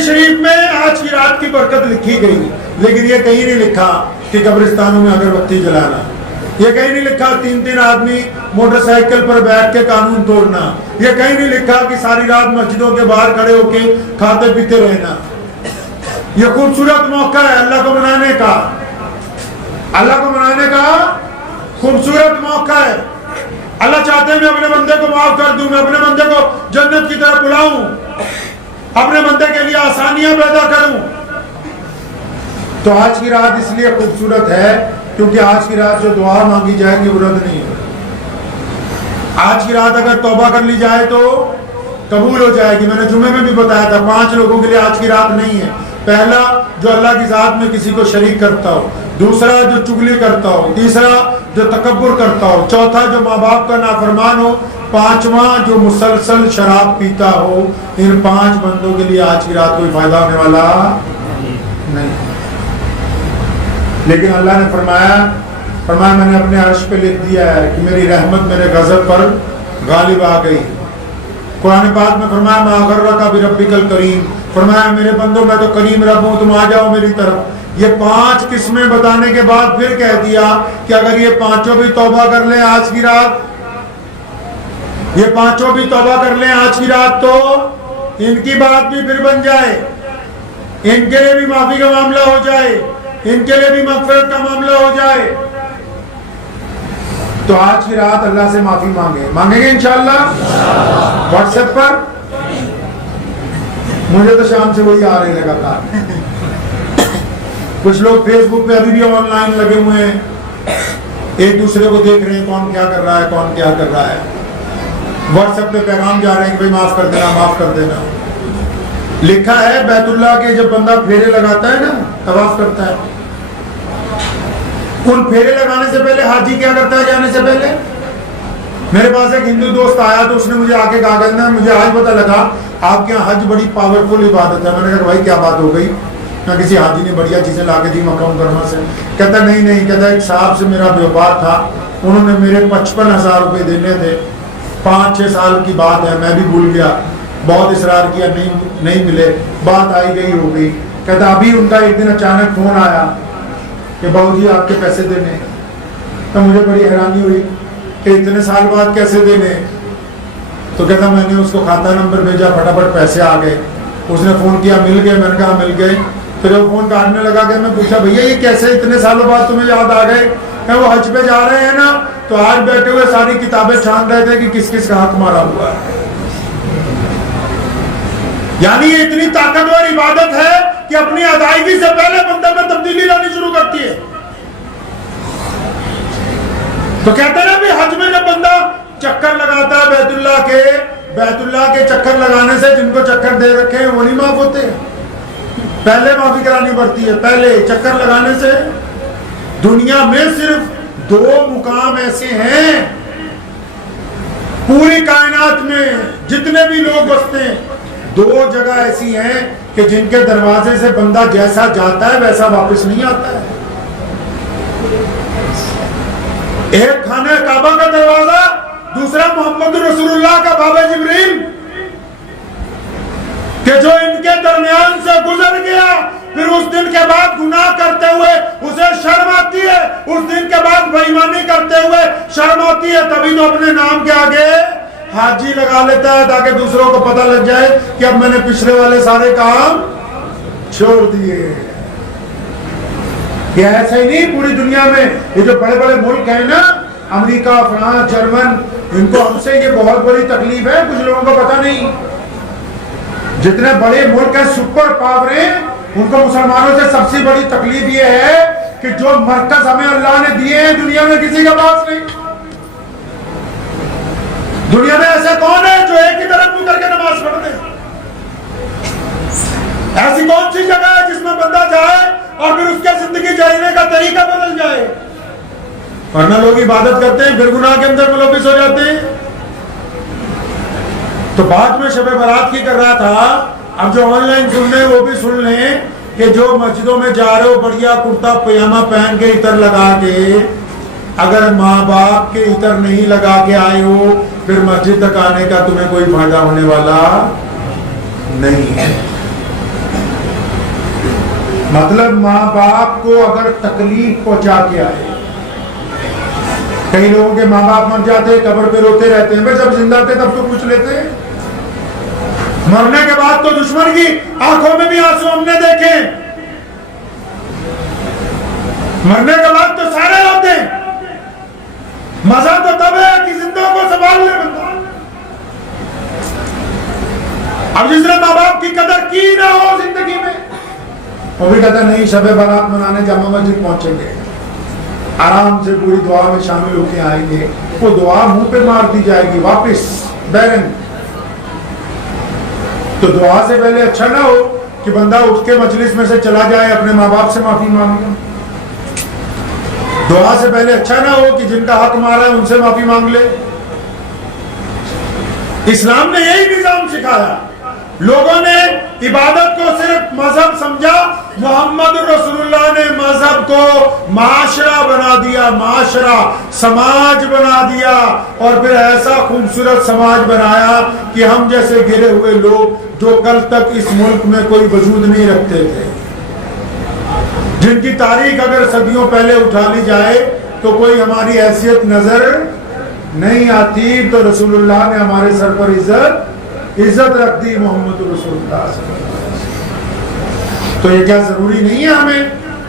حدیث شریف میں آج کی رات کی برکت لکھی گئی، لیکن یہ کہیں نہیں لکھا کہ قبرستانوں میں اگربتی جلانا، یہ کہیں نہیں لکھا 3 آدمی موٹر سائیکل پر بیٹھ کے قانون توڑنا، یہ کہیں نہیں لکھا کہ ساری رات مسجدوں کے باہر کھڑے ہو کے کھاتے پیتے رہنا۔ یہ خوبصورت موقع ہے اللہ کو منانے کا، اللہ کو منانے کا خوبصورت موقع ہے۔ اللہ چاہتے ہیں میں اپنے بندے کو معاف کر دوں، میں اپنے بندے کو جنت کی طرف بلاؤں، اپنے بندے کے لیے آسانیاں پیدا کروں۔ تو آج کی رات اس لیے خوبصورت ہے کیونکہ آج کی رات جو دعا مانگی جائے گی وہ رد نہیں ہوگی۔ آج کی رات اگر توبہ کر لی جائے تو قبول ہو جائے گی۔ میں نے جمعے میں بھی بتایا تھا 5 لوگوں کے لیے آج کی رات نہیں ہے۔ پہلا جو اللہ کی ذات میں کسی کو شریک کرتا ہو، دوسرا جو چغلی کرتا ہو، تیسرا جو تکبر کرتا ہو، چوتھا جو ماں باپ کا نافرمان ہو، پانچواں جو مسلسل شراب پیتا ہو۔ ان 5 بندوں کے لیے آج کی رات کوئی فائدہ ہونے والا نہیں۔ لیکن اللہ نے فرمایا میں نے اپنے عرش پہ لکھ دیا ہے کہ میری رحمت میرے غضب پر غالب آ گئی۔ قرآن پاک میں فرمایا ما غرک بربک الکریم، فرمایا میرے بندوں میں تو کریم رب ہوں، تم آ جاؤ میری طرف۔ یہ 5 قسمیں بتانے کے بعد پھر کہہ دیا کہ اگر یہ 5 بھی توبہ کر لیں آج کی رات، یہ 5 بھی توبہ کر لیں آج کی رات تو ان کی بات بھی پھر بن جائے، ان کے لیے بھی معافی کا معاملہ ہو جائے، ان کے لیے بھی مغفرت کا معاملہ ہو جائے۔ تو آج کی رات اللہ سے معافی مانگیں گے انشاءاللہ واٹس ایپ پر۔ مجھے تو شام سے وہی آ رہے لگاتار، کچھ لوگ فیس بک پہ ابھی بھی آن لائن لگے ہوئے ہیں، ایک دوسرے کو دیکھ رہے ہیں کون کیا کر رہا ہے، کون کیا کر رہا ہے۔ واٹس ایپ پہ پیغام جا رہے ہیں کہ بھائی معاف کر دینا، معاف کر دینا۔ لکھا ہے بیت اللہ کے جب بندہ پھیرے لگاتا ہے نا، طواف کرتا ہے، ان پھیرے لگانے سے پہلے حاجی کیا کرتا ہے جانے سے پہلے؟ میرے پاس ایک ہندو دوست آیا تو اس نے مجھے آ کے کہا کہ مجھے آج پتہ لگا آپ کے یہاں حج بڑی پاورفل عبادت ہے۔ میں نے کہا بھائی کیا بات ہو گئی؟ کسی حاجی نے بڑھیا چیزیں لا کے دی مکہ مکرمہ سے؟ کہتا نہیں، کہتا ایک صاحب سے میرا بیوپار تھا، انہوں نے میرے 55,000 روپے دینے تھے، 5-6 سال کی بات ہے، میں بھی بھول گیا، بہت اصرار کیا نہیں ملے، بات آئی گئی ہو گئی۔ کہتا ابھی ان کا ایک دن اچانک فون آیا کہ بہو جی آپ کے پیسے دینے۔ تو مجھے بڑی حیرانی ہوئی کہ اتنے سال بعد کیسے دینے؟ تو کہتا میں نے اس کو کھاتہ نمبر بھیجا، فٹافٹ پیسے آ گئے۔ اس نے فون کیا مل گئے، میں نے کہا مل گئے۔ پھر وہ فون کاٹنے لگا کہ میں پوچھا بھیا یہ کیسے اتنے سالوں بعد تمہیں یاد آ گئے؟ کہ وہ حج پہ جا رہے ہیں نا، تو آج بیٹھے ہوئے ساری کتابیں چھان رہے تھے کہ کس کس کا حق مارا ہوا ہے۔ یعنی یہ اتنی طاقتور عبادت ہے کہ اپنی ادائیگی سے پہلے بندے میں تبدیلی لانی شروع کرتی ہے۔ تو کہتے ہیں بھی حج میں جب بندہ چکر لگاتا ہے بیت اللہ کے چکر لگانے سے جن کو چکر دے رکھے ہیں وہ نہیں معاف ہوتے، پہلے معافی کرانی پڑتی ہے، پہلے چکر لگانے سے۔ دنیا میں صرف 2 مقام ایسے ہیں پوری کائنات میں جتنے بھی لوگ بستے ہیں، 2 جگہ ایسی ہیں کہ جن کے دروازے سے بندہ جیسا جاتا ہے ویسا واپس نہیں آتا ہے۔ ایک خانہ کعبہ کا دروازہ، دوسرا محمد رسول اللہ کا باب جبریل، کہ جو ان کے درمیان سے گزر گیا پھر اس دن کے بعد گناہ کرتے ہوئے اسے شرم آتی ہے، اس دن کے بعد بے ایمانی کرتے ہوئے شرم آتی ہے، تبھی تو اپنے نام کے آگے حاجی لگا لیتا ہے تاکہ دوسروں کو پتہ لگ جائے کہ اب میں نے پچھلے والے سارے کام چھوڑ دیے۔ یہ ایسا ہی نہیں پوری دنیا میں، یہ جو بڑے بڑے ملک ہیں نا، امریکہ، فرانس، جرمن، ان کو ہم سے یہ بہت بڑی تکلیف ہے، کچھ لوگوں کو پتہ نہیں۔ جتنے بڑے ملک ہیں، سپر پاور ہیں، ان کو مسلمانوں سے سب سے بڑی تکلیف یہ ہے کہ جو مرکز ہمیں اللہ نے دیے ہیں دنیا میں کسی کے پاس نہیں۔ دنیا میں ایسے کون ہے جو ایک ہی طرف منہ کر کے نماز پڑھتے ہیں؟ ایسی کون سی جگہ ہے جس میں بندہ جائے اور پھر اس کے زندگی جینے کا طریقہ بدل جائے؟ ورنہ لوگ عبادت کرتے ہیں پھر گناہ کے اندر ملوث ہو جاتے ہیں۔ تو بات میں شب برات کی کر رہا تھا، اب جو آن لائن سن رہے ہیں وہ بھی سن لیں کہ جو مسجدوں میں جا رہے ہو بڑھیا کرتا پجامہ پہن کے عطر لگا کے، اگر ماں باپ کے عطر نہیں لگا کے آئے ہو پھر مسجد تک آنے کا تمہیں کوئی فائدہ ہونے والا نہیں ہے۔ مطلب ماں باپ کو اگر تکلیف پہنچا کے آئے، کئی لوگوں کے ماں باپ مر جاتے قبر پہ روتے رہتے ہیں، جب زندہ تھے تب تو پوچھ لیتے ہیں، مرنے کے بعد تو دشمن کی آنکھوں میں بھی آنسو ہم نے دیکھے، مرنے کے بعد تو سارے روتے ہیں، مزہ تو تب ہے کہ زندوں کو سنبھال لے بندہ۔ اب جس نے ماں باپ کی قدر کی نہ ہو زندگی میں، وہ بھی کہتا نہیں شب برات منانے جامع مسجد پہنچیں گے، آرام سے پوری دعا میں شامل ہو کے آئیں گے، وہ دعا منہ پہ مار دی جائے گی واپس بیرن۔ تو دعا سے پہلے اچھا نہ ہو کہ بندہ اٹھ کے مجلس میں سے چلا جائے اپنے ماں باپ سے معافی مانگ لے، دعا سے پہلے اچھا نہ ہو کہ جن کا حق مارا ہے ان سے معافی مانگ لے۔ اسلام نے یہی نظام سکھایا، لوگوں نے عبادت کو صرف مذہب سمجھا، محمد رسول اللہ نے مذہب کو معاشرہ بنا دیا، معاشرہ سماج بنا دیا، اور پھر ایسا خوبصورت سماج بنایا کہ ہم جیسے گرے ہوئے لوگ جو کل تک اس ملک میں کوئی وجود نہیں رکھتے تھے، جن کی تاریخ اگر صدیوں پہلے اٹھا لی جائے تو کوئی ہماری حیثیت نظر نہیں آتی، تو رسول اللہ نے ہمارے سر پر عزت رکھ دی، محمد رسول اللہ صلی اللہ علیہ وسلم۔ تو یہ کیا ضروری نہیں ہے ہمیں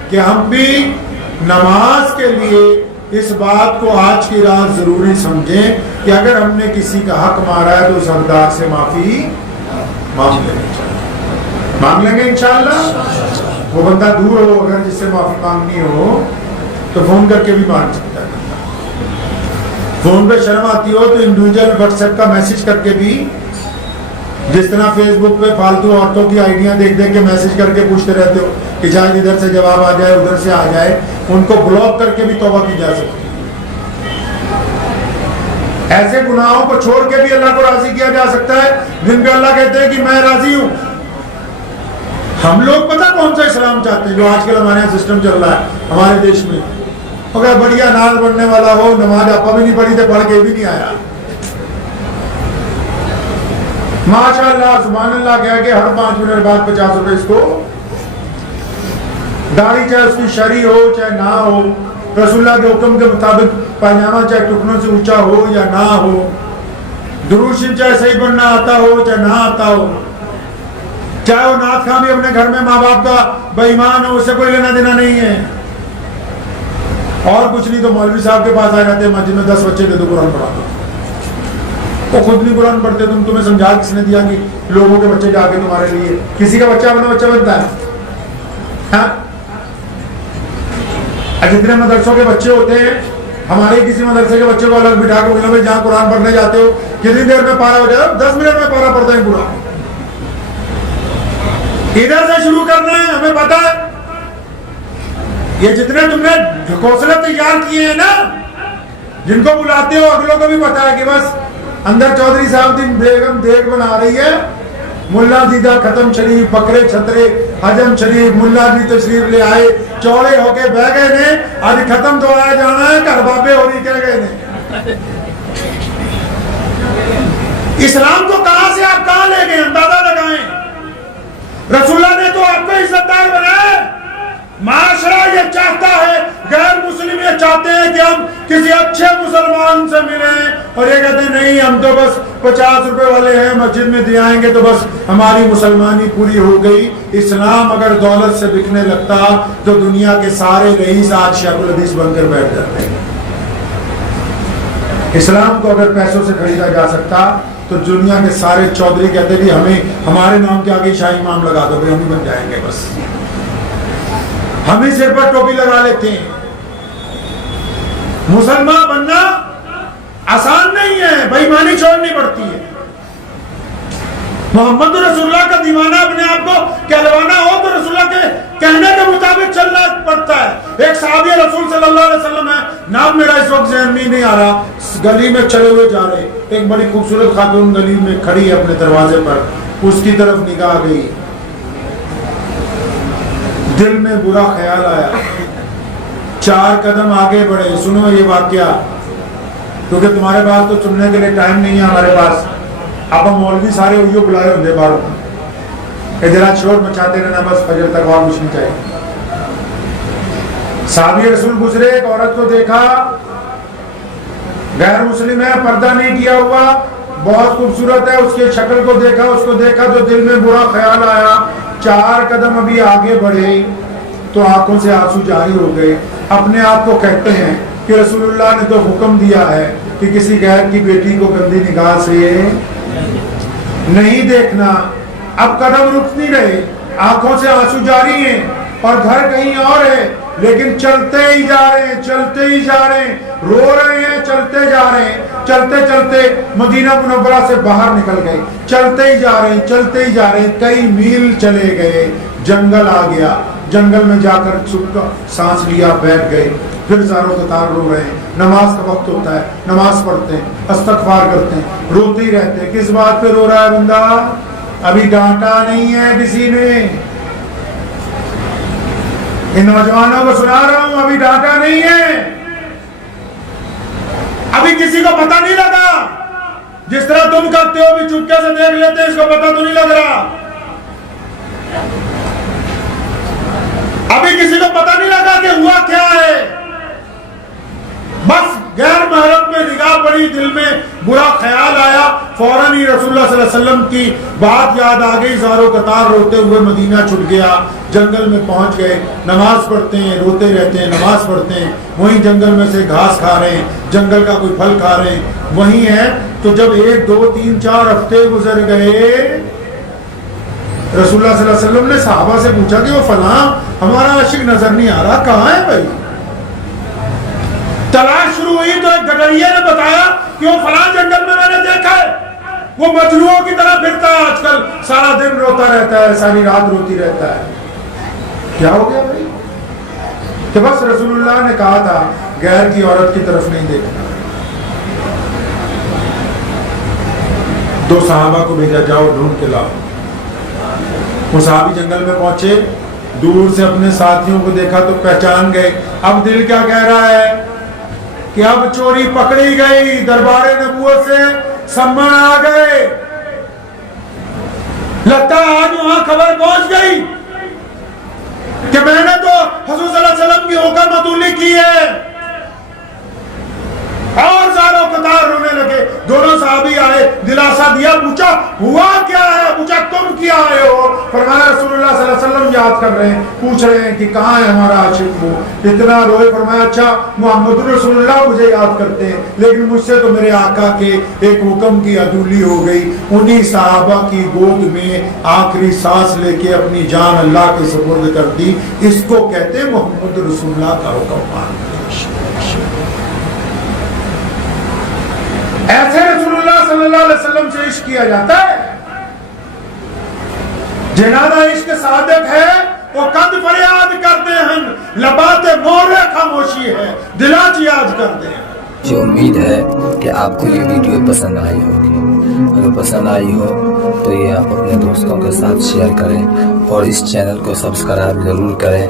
کہ ہم بھی نماز کے لیے اس بات کو آج کی رات ضروری سمجھیں کہ اگر ہم نے کسی کا حق مارا ہے تو اس حقدار سے معافی مانگ لیں گے انشاءاللہ۔ وہ بندہ دور ہو اگر جس سے معافی مانگنی ہو تو فون کر کے بھی مانگ سکتا ہے، فون پہ شرم آتی ہو تو انڈیویجل واٹس ایپ کا میسج کر کے بھی، جس طرح فیس بک پہ فالتو عورتوں کی آئیڈیاں دیکھ دیکھ کے میسج کر کے پوچھتے رہتے ہو کہ شاید ادھر سے جواب آ جائے ادھر سے آ جائے، ان کو بلاک کر کے بھی توبہ کی جا سکتی ہے۔ ایسے گناہوں کو چھوڑ کے بھی اللہ کو راضی کیا جا سکتا ہے جن پہ اللہ کہتے ہیں کہ میں راضی ہوں۔ ہم لوگ پتہ کون سا اسلام چاہتے ہیں جو آج کل ہمارے یہاں سسٹم چل رہا ہے ہمارے دیش میں، اگر بڑھیا ناز بننے والا ہو، نماز آپا بھی نہیں پڑھی تھے، پڑھ کے بھی نہیں آیا، ماشاء اللہ سبحان اللہ کہہ کے ہر 5 منٹ بعد 50 روپے اس کو، داڑھی چاہے اس کی شرعی ہو چاہے نہ ہو، رسول اللہ کے حکم کے مطابق پائجامہ چاہے ٹکنوں سے اونچا ہو یا نہ ہو، درود شریف چاہے صحیح پڑھنا آتا ہو چاہے نہ آتا ہو، چاہے وہ نعت خواں بھی اپنے گھر میں ماں باپ کا بے ایمان ہو، اس سے کوئی لینا دینا نہیں ہے، اور کچھ نہیں تو مولوی صاحب کے پاس آ جاتے ہیں مسجد میں 10 بچے دے دو قرآن پڑھا دو، وہ خود نہیں قرآن پڑھتے، تمہیں سمجھا کس نے دیا کہ لوگوں کے بچے جا کے تمہارے لیے، کسی کا بچہ اپنا بچہ بنتا ہے؟ ہاں جتنے مدرسوں کے بچے ہوتے ہیں، ہمارے کسی مدرسے کے بچے کو الگ بٹھا کے بولنا جہاں قرآن پڑھنے جاتے ہو کتنی دیر میں پارا ہو جائے، 10 منٹ میں پارا پڑھتا ہے پورا، ادھر سے شروع کرنا ہے، ہمیں پتا ہے۔ یہ جتنے تم نے ڈھکوسلے تیار کیے ہیں نا، جن کو بلاتے ہو اگلوں کو بھی پتا ہے کہ بس اندر چودھری صاحب دی بیگم دیگ بنا رہی ہے، ملا دیدہ ختم شریف، بکرے چھترے حجم شریف، ملا جی تشریف لے آئے، چوڑے ہو کے بہ گئے نے، آج ختم تو آیا جانا ہے، گھر بابے ہو رہی کہہ گئے نے۔ اسلام کو کہاں سے آپ کہاں لے گئے، اندازہ لگائیں۔ رسول اللہ نے تو آپ کو عزت دار بنایا، معاشرہ یہ چاہتا ہے، غیر مسلم یہ چاہتے ہیں کہ ہم کسی اچھے مسلمان سے ملیں، اور یہ کہتے ہیں نہیں ہم تو بس 50 روپے والے ہیں، مسجد میں دے آئیں گے تو بس ہماری مسلمانی پوری ہو گئی۔ اسلام اگر دولت سے بکنے لگتا تو دنیا کے سارے رئیس آج شیخ الحدیث بن کر بیٹھ جاتے ہیں۔ اسلام کو اگر پیسوں سے خریدا جا سکتا تو دنیا کے سارے چودھری کہتے کہ ہمیں ہمارے نام کے آگے شاہی امام لگا دو، ہم ہی بن جائیں گے، بس ہم ہی سر پر ٹوپی لگا لیتے ہیں۔ مسلمان بننا آسان نہیں ہے، بے ایمانی چھوڑنی پڑتی ہے۔ محمد رسول اللہ کا دیوانہ اپنے آپ کو کہلوانا ہو تو رسول اللہ کے کہنے کے مطابق چلنا پڑتا ہے۔ ایک صحابی رسول صلی اللہ علیہ وسلم ہے، نام میرا اس وقت ذہن میں نہیں آ رہا، گلی میں چلے ہوئے جا رہے، ایک بڑی خوبصورت خاتون گلی میں کھڑی ہے اپنے دروازے پر، اس کی طرف نگاہ گئی، دل میں برا خیال آیا، 4 قدم آگے بڑھے، سنو یہ واقعہ، کیونکہ تمہارے پاس تو سننے کے لیے ٹائم نہیں ہے، ہمارے پاس آپ مولوی سارے ہوئیو بلائے ہوندے باروں، ادھر شور مچاتے رہنا بس فجر تک، اور کچھ نہیں چاہیے. صحابی رسول گزرے، ایک عورت کو دیکھا، غیر مسلم ہے، پردہ نہیں کیا ہوا، بہت خوبصورت ہے. اس کے شکل کو دیکھا، اس کو دیکھا تو دل میں برا خیال آیا. 4 قدم ابھی آگے بڑھے تو آنکھوں سے آنسو جاری ہو گئے. اپنے آپ کو کہتے ہیں کہ رسول اللہ نے تو حکم دیا ہے کہ کسی غیر کی بیٹی کو گندی نگاہ سے نہیں دیکھنا. اب قدم رک نہیں رہے، آنکھوں سے آنسو جاری ہیں اور گھر کہیں اور ہے، لیکن چلتے ہی جا رہے ہیں، چلتے ہی جا رہے ہیں، رو رہے ہیں، چلتے جا رہے ہیں. چلتے چلتے مدینہ منورہ سے باہر نکل گئے، چلتے ہی جا رہے ہیں، چلتے ہی جا رہے ہیں. کئی میل چلے گئے، جنگل آ گیا. جنگل میں جا کر چھپ کر سانس لیا، بیٹھ گئے. پھر زاروں قطار رو رہے ہیں. نماز کا وقت ہوتا ہے، نماز پڑھتے ہیں، استغفار کرتے ہیں، روتے ہی رہتے ہیں. کس بات پہ رو رہا ہے بندہ؟ ابھی ڈانٹا نہیں ہے کسی نے. ان نوجوانوں کو سنا رہا ہوں، ابھی ڈانٹا نہیں ہے، ابھی کسی کو پتہ نہیں لگا. جس طرح تم کرتے ہو بھی چپکے سے دیکھ لیتے، اس کو پتہ تو نہیں لگ رہا. ابھی کسی کو پتہ نہیں لگا کہ ہوا کیا ہے. بس غیر محرم میں نگاہ پڑی، دل میں برا خیال آیا، فوراً ہی رسول اللہ صلی اللہ علیہ وسلم کی بات یاد آ گئی. زاروں قطار روتے ہوئے مدینہ چھٹ گیا. جنگل میں پہنچ گئے، نماز پڑھتے ہیں، روتے رہتے ہیں، نماز پڑھتے ہیں. وہیں جنگل میں سے گھاس کھا رہے ہیں، جنگل کا کوئی پھل کھا رہے ہیں، وہیں ہے. تو جب 1 2 3 4 ہفتے گزر گئے، رسول اللہ صلی اللہ علیہ وسلم نے صحابہ سے پوچھا کہ وہ فلاں ہمارا عاشق نظر نہیں آ رہا، کہاں ہے بھائی؟ تلاش شروع ہوئی تو ایک گڈریے نے بتایا کہ وہ فلاں جنگل میں نے دیکھا ہے، وہ مجنونوں کی طرح پھرتا ہے آج کل، سارا دن روتا رہتا ہے، ساری رات روتی رہتا ہے. کیا ہو گیا بھائی؟ کہ بس رسول اللہ نے کہا تھا غیر کی عورت کی طرف نہیں دیکھنا. 2 صحابہ کو بھیجا، جاؤ ڈھونڈ کے لاؤ. وہ صحابی جنگل میں پہنچے، دور سے اپنے ساتھیوں کو دیکھا تو پہچان گئے. اب دل کیا کہہ رہا ہے کہ اب چوری پکڑی گئی، دربار نبوت سے سمن آ گئے، لگتا ہے آج وہاں خبر پہنچ گئی کہ میں نے تو حضور صلی اللہ علیہ وسلم کی حکم عدولی کی ہے. اور زاروں قطار رونے لگے. دونوں صحابی آئے، دلاسا دیا، پوچھا ہوا کیا ہے، پوچھا تم کیا آئے ہو؟ فرمایا رسول اللہ صلی اللہ علیہ وسلم یاد کر رہے ہیں، پوچھ رہے ہیں کہ کہاں ہے ہمارا عاشق. وہ اتنا روئے. فرمایا اچھا محمد رسول اللہ مجھے یاد کرتے ہیں، لیکن مجھ سے تو میرے آقا کے ایک حکم کی عدولی ہو گئی. انہی صحابہ کی گود میں آخری سانس لے کے اپنی جان اللہ کے سپرد کر دی. اس کو کہتے ہیں محمد رسول اللہ کا حکم مان. ایسے رسول اللہ صلی اللہ علیہ وسلم سے عشق کیا جاتا ہے. جنادہ عشق صادق ہے وہ قد فریاد کرتے ہیں، لبات مور خاموشی ہے، دلاچ یاد کرتے ہیں. مجھے امید ہے کہ آپ کو یہ ویڈیو پسند آئی ہوگی. اگر پسند آئی ہو تو یہ آپ اپنے دوستوں کے ساتھ شیئر کریں اور اس چینل کو سبسکرائب ضرور کریں.